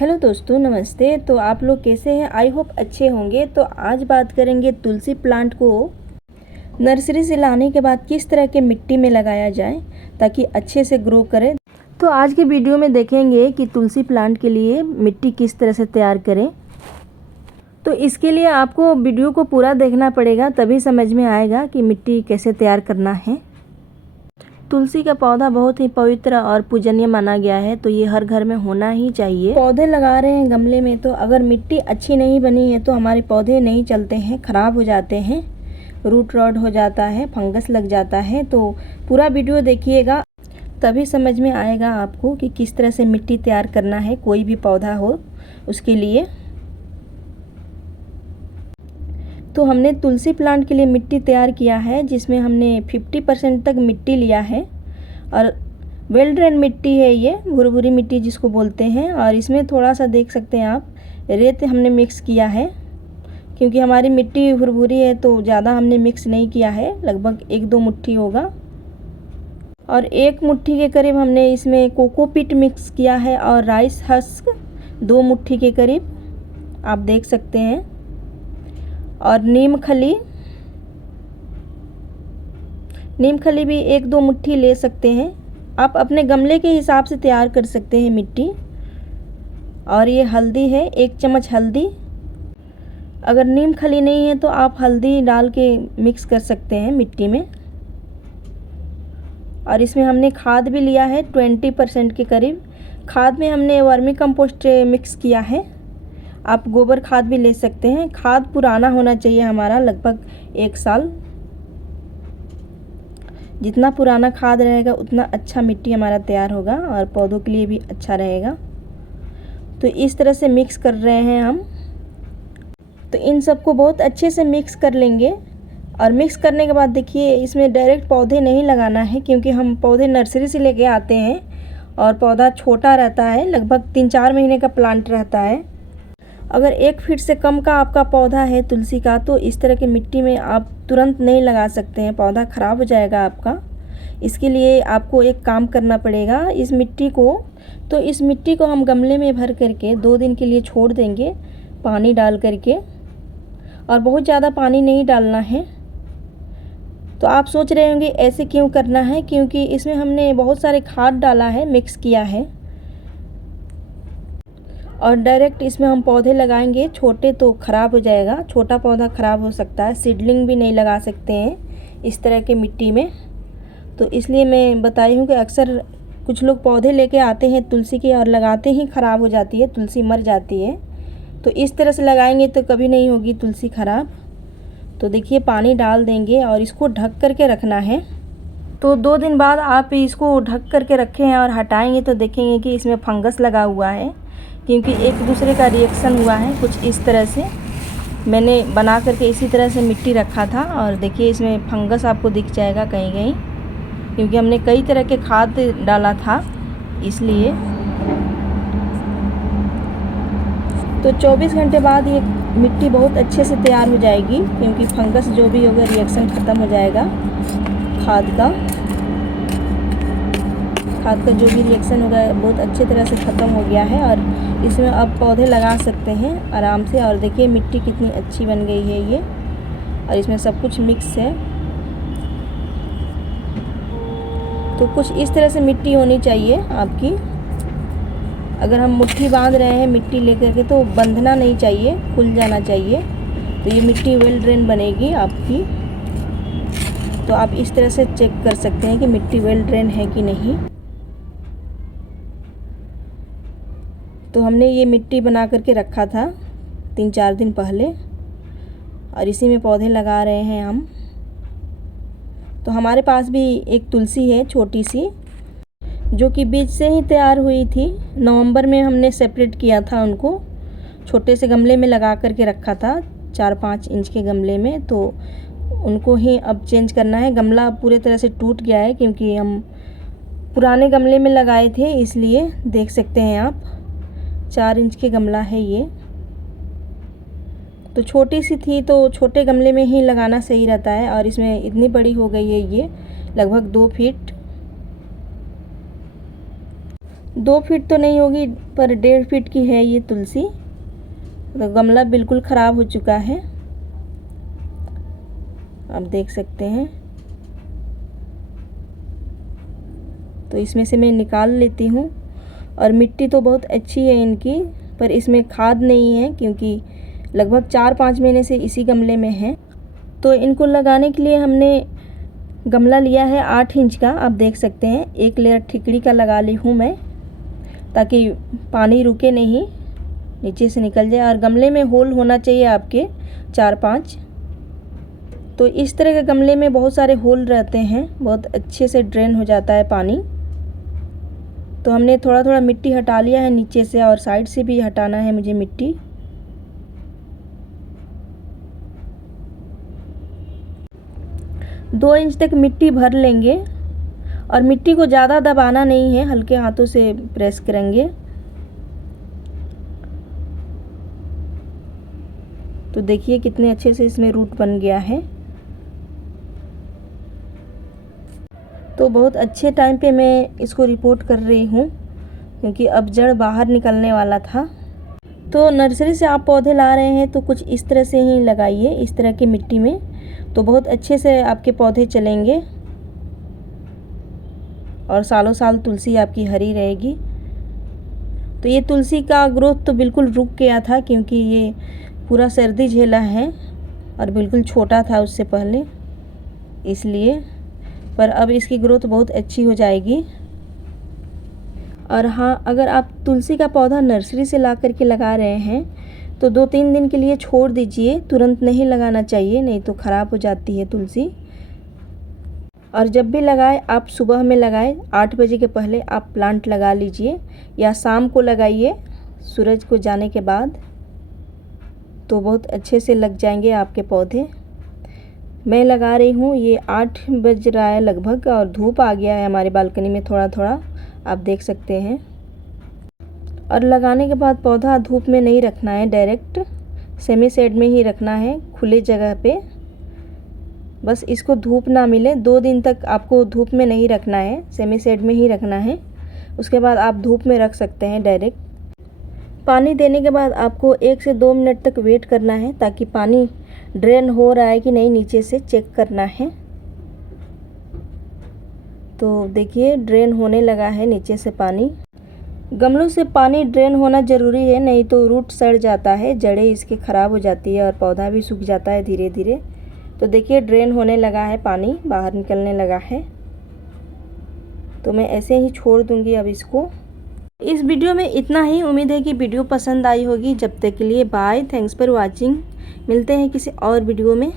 Hello दोस्तों, नमस्ते। तो आप लोग कैसे हैं? आई होप अच्छे होंगे। तो आज बात करेंगे तुलसी प्लांट को नर्सरी से लाने के बाद किस तरह के मिट्टी में लगाया जाए ताकि अच्छे से ग्रो करे। तो आज की वीडियो में देखेंगे कि तुलसी प्लांट के लिए मिट्टी किस तरह से तैयार करें। तो इसके लिए आपको वीडियो को पूरा देखना पड़ेगा, तभी समझ में आएगा कि मिट्टी कैसे तैयार करना है। तुलसी का पौधा बहुत ही पवित्र और पूजनीय माना गया है, तो ये हर घर में होना ही चाहिए। पौधे लगा रहे हैं गमले में, तो अगर मिट्टी अच्छी नहीं बनी है तो हमारे पौधे नहीं चलते हैं, ख़राब हो जाते हैं, रूट रॉट हो जाता है, फंगस लग जाता है। तो पूरा वीडियो देखिएगा, तभी समझ में आएगा आपको कि किस तरह से मिट्टी तैयार करना है कोई भी पौधा हो उसके लिए। तो हमने तुलसी प्लांट के लिए मिट्टी तैयार किया है, जिसमें हमने 50% तक मिट्टी लिया है और वेल ड्रेन मिट्टी है ये, भुरभुरी मिट्टी जिसको बोलते हैं। और इसमें थोड़ा सा देख सकते हैं आप, रेत हमने मिक्स किया है, क्योंकि हमारी मिट्टी भुरभुरी है तो ज़्यादा हमने मिक्स नहीं किया है, लगभग 1-2 मुट्ठी होगा। और 1 मुट्ठी के करीब हमने इसमें कोकोपीट मिक्स किया है और राइस हस्क 2 मुट्ठी के करीब आप देख सकते हैं। और नीम खली भी 1-2 मुट्ठी ले सकते हैं। आप अपने गमले के हिसाब से तैयार कर सकते हैं मिट्टी। और ये हल्दी है, 1 चम्मच हल्दी। अगर नीम खली नहीं है तो आप हल्दी डाल के मिक्स कर सकते हैं मिट्टी में। और इसमें हमने खाद भी लिया है 20% के करीब। खाद में हमने वर्मी कंपोस्ट मिक्स किया है। आप गोबर खाद भी ले सकते हैं। खाद पुराना होना चाहिए हमारा, लगभग 1 साल। जितना पुराना खाद रहेगा उतना अच्छा मिट्टी हमारा तैयार होगा और पौधों के लिए भी अच्छा रहेगा। तो इस तरह से मिक्स कर रहे हैं हम। तो इन सबको बहुत अच्छे से मिक्स कर लेंगे। और मिक्स करने के बाद देखिए, इसमें डायरेक्ट पौधे नहीं लगाना है, क्योंकि हम पौधे नर्सरी से लेके आते हैं और पौधा छोटा रहता है, लगभग 3-4 महीने का प्लांट रहता है। अगर 1 फीट से कम का आपका पौधा है तुलसी का, तो इस तरह की मिट्टी में आप तुरंत नहीं लगा सकते हैं, पौधा ख़राब हो जाएगा आपका। इसके लिए आपको एक काम करना पड़ेगा। इस मिट्टी को हम गमले में भर करके 2 दिन के लिए छोड़ देंगे, पानी डाल करके। और बहुत ज़्यादा पानी नहीं डालना है। तो आप सोच रहे होंगे ऐसे क्यों करना है, क्योंकि इसमें हमने बहुत सारे खाद डाला है, मिक्स किया है। और डायरेक्ट इसमें हम पौधे लगाएंगे छोटे तो ख़राब हो जाएगा, छोटा पौधा ख़राब हो सकता है। सीडलिंग भी नहीं लगा सकते हैं इस तरह के मिट्टी में। तो इसलिए मैं बताई हूँ कि अक्सर कुछ लोग पौधे लेके आते हैं तुलसी के और लगाते ही ख़राब हो जाती है, तुलसी मर जाती है। तो इस तरह से लगाएंगे तो कभी नहीं होगी तुलसी ख़राब। तो देखिए, पानी डाल देंगे और इसको ढक करके रखना है। तो 2 दिन बाद आप इसको ढक करके रखें हैं और हटाएंगे तो देखेंगे कि इसमें फंगस लगा हुआ है, क्योंकि एक दूसरे का रिएक्शन हुआ है कुछ इस तरह से। मैंने बना करके इसी तरह से मिट्टी रखा था और देखिए इसमें फंगस आपको दिख जाएगा कहीं कहीं, क्योंकि हमने कई तरह के खाद डाला था इसलिए। तो 24 घंटे बाद ये मिट्टी बहुत अच्छे से तैयार हो जाएगी, क्योंकि फंगस जो भी होगा रिएक्शन ख़त्म हो जाएगा। खाद का जो भी रिएक्शन होगा बहुत अच्छे तरह से ख़त्म हो गया है। और इसमें अब पौधे लगा सकते हैं आराम से। और देखिए मिट्टी कितनी अच्छी बन गई है ये, और इसमें सब कुछ मिक्स है। तो कुछ इस तरह से मिट्टी होनी चाहिए आपकी। अगर हम मुट्ठी बांध रहे हैं मिट्टी लेकर के, तो बंधना नहीं चाहिए, खुल जाना चाहिए। तो ये मिट्टी वेल ड्रेन बनेगी आपकी। तो आप इस तरह से चेक कर सकते हैं कि मिट्टी वेल ड्रेन है कि नहीं। तो हमने ये मिट्टी बना करके रखा था 3-4 दिन पहले, और इसी में पौधे लगा रहे हैं हम। तो हमारे पास भी एक तुलसी है छोटी सी, जो कि बीज से ही तैयार हुई थी। नवंबर में हमने सेपरेट किया था उनको, छोटे से गमले में लगा करके रखा था, 4-5 इंच के गमले में। तो उनको ही अब चेंज करना है। गमला पूरे तरह से टूट गया है, क्योंकि हम पुराने गमले में लगाए थे, इसलिए देख सकते हैं आप 4 इंच के गमला है ये। तो छोटी सी थी तो छोटे गमले में ही लगाना सही रहता है। और इसमें इतनी बड़ी हो गई है ये, लगभग 2 फीट 2 फीट तो नहीं होगी पर 1.5 फीट की है ये तुलसी। तो गमला बिल्कुल ख़राब हो चुका है, आप देख सकते हैं। तो इसमें से मैं निकाल लेती हूँ। और मिट्टी तो बहुत अच्छी है इनकी, पर इसमें खाद नहीं है क्योंकि लगभग 4-5 महीने से इसी गमले में है। तो इनको लगाने के लिए हमने गमला लिया है 8 इंच का, आप देख सकते हैं। 1 लेयर ठिकड़ी का लगा ली हूँ मैं, ताकि पानी रुके नहीं, नीचे से निकल जाए। और गमले में होल होना चाहिए आपके 4-5। तो इस तरह के गमले में बहुत सारे होल रहते हैं, बहुत अच्छे से ड्रेन हो जाता है पानी। तो हमने थोड़ा थोड़ा मिट्टी हटा लिया है नीचे से, और साइड से भी हटाना है मुझे मिट्टी। दो इंच तक मिट्टी भर लेंगे, और मिट्टी को ज़्यादा दबाना नहीं है, हल्के हाथों से प्रेस करेंगे। तो देखिए कितने अच्छे से इसमें रूट बन गया है। तो बहुत अच्छे टाइम पे मैं इसको रिपोर्ट कर रही हूँ, क्योंकि अब जड़ बाहर निकलने वाला था। तो नर्सरी से आप पौधे ला रहे हैं तो कुछ इस तरह से ही लगाइए, इस तरह की मिट्टी में, तो बहुत अच्छे से आपके पौधे चलेंगे और सालों साल तुलसी आपकी हरी रहेगी। तो ये तुलसी का ग्रोथ तो बिल्कुल रुक गया था, क्योंकि ये पूरा सर्दी झेला है और बिल्कुल छोटा था उससे पहले, इसलिए। पर अब इसकी ग्रोथ बहुत अच्छी हो जाएगी। और हाँ, अगर आप तुलसी का पौधा नर्सरी से ला करके लगा रहे हैं तो 2-3 दिन के लिए छोड़ दीजिए, तुरंत नहीं लगाना चाहिए, नहीं तो ख़राब हो जाती है तुलसी। और जब भी लगाएं आप सुबह में लगाएं, 8 बजे के पहले आप प्लांट लगा लीजिए, या शाम को लगाइए सूरज को जाने के बाद, तो बहुत अच्छे से लग जाएंगे आपके पौधे। मैं लगा रही हूँ, ये 8 बज रहा है लगभग, और धूप आ गया है हमारे बालकनी में थोड़ा थोड़ा, आप देख सकते हैं। और लगाने के बाद पौधा धूप में नहीं रखना है, डायरेक्ट सेमी शेड में ही रखना है, खुले जगह पे। बस इसको धूप ना मिले, 2 दिन तक आपको धूप में नहीं रखना है, सेमी शेड में ही रखना है। उसके बाद आप धूप में रख सकते हैं डायरेक्ट। पानी देने के बाद आपको 1 से 2 मिनट तक वेट करना है, ताकि पानी ड्रेन हो रहा है कि नहीं नीचे से चेक करना है। तो देखिए ड्रेन होने लगा है नीचे से पानी। गमलों से पानी ड्रेन होना ज़रूरी है, नहीं तो रूट सड़ जाता है, जड़ें इसकी ख़राब हो जाती है और पौधा भी सूख जाता है धीरे धीरे। तो देखिए ड्रेन होने लगा है, पानी बाहर निकलने लगा है। तो मैं ऐसे ही छोड़ दूँगी अब इसको। इस वीडियो में इतना ही। उम्मीद है कि वीडियो पसंद आई होगी। जब तक के लिए बाय, थैंक्स फॉर वॉचिंग। मिलते हैं किसी और वीडियो में।